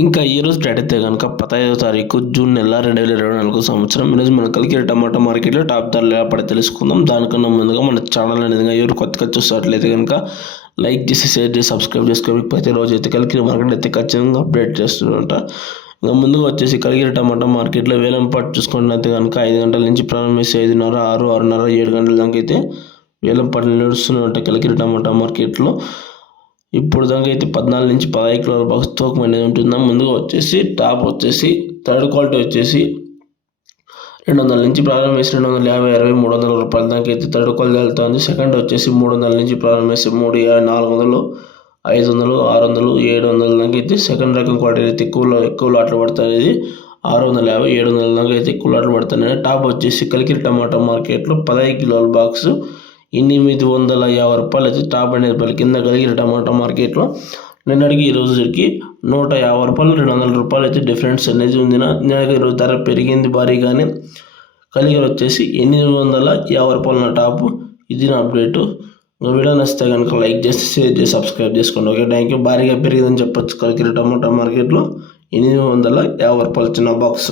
ఇంకా ఈరోజు డేట్ అయితే కనుక 15వ తారీఖు జూన్ నెల 2024 సంవత్సరం. ఈరోజు మన కలికిరి టమాటా మార్కెట్లో టాప్ ధరలు ఎలా పడి తెలుసుకుందాం. దానికన్నా ముందుగా మన ఛానల్ అనేది ఎవరు కొత్తగా చూసినట్లయితే కనుక లైక్ చేసి షేర్ చేసి సబ్స్క్రైబ్ చేసుకోవాలి. ప్రతిరోజు అయితే కలికిరి మార్కెట్ అయితే ఖచ్చితంగా అప్డేట్ చేస్తుంట. ఇంకా ముందుగా వచ్చేసి కలికిరి టమాటా మార్కెట్లో వేలంపాటు చూసుకున్నట్లయితే కనుక 5 గంటల నుంచి ప్రారంభించి 5:30, 6, 6:30, 7 గంటల దాకా అయితే వేలంపాటలు నడుస్తూనే ఉంటాయి కలికిరి టమాటా మార్కెట్లో. ఇప్పుడు దాకా అయితే 14 నుంచి 15 కిలోల బాక్స్ తూకం అనేది ఉంటుందా. ముందుగా వచ్చేసి టాప్ వచ్చేసి థర్డ్ క్వాలిటీ వచ్చేసి 200 నుంచి ప్రారంభించి 250, 60, 300 రూపాయల దాకా అయితే థర్డ్ క్వాలిటీ వెళ్తుంది. సెకండ్ వచ్చేసి 300 నుంచి ప్రారంభించి 350, 400, 500, 600, 700 దాకా అయితే సెకండ్ రకం క్వాలిటీ అయితే ఎక్కువ లాట్లు పడుతుంది. 650, 700 దాకా అయితే ఎక్కువ లాట్లు పడుతున్నాయి. టాప్ వచ్చేసి కలికిరి టమాటా మార్కెట్లో 15 కిలోల బాక్స్ 850 రూపాయలు అయితే టాప్ అనేది పలికింద కలిగిన టమాటా మార్కెట్లో. నిన్నటికి ఈ రోజుకి 150 రూపాయలు, 200 రూపాయలు అయితే డిఫరెన్స్ అనేది ఉంది. నిన్నటికి ఈరోజు ధర పెరిగింది భారీగానే. కలిగిరి వచ్చేసి 850 రూపాయలు నా టాప్. ఇది నా అప్డేటు. వీడియో నచ్చితే కనుక లైక్ చేసి షేర్ చేసి సబ్స్క్రైబ్ చేసుకోండి. Okay, thank you. భారీగా పెరిగిందని చెప్పొచ్చు కలిగిరి టమాటా మార్కెట్లో 850 రూపాయలు చిన్న బాక్స్.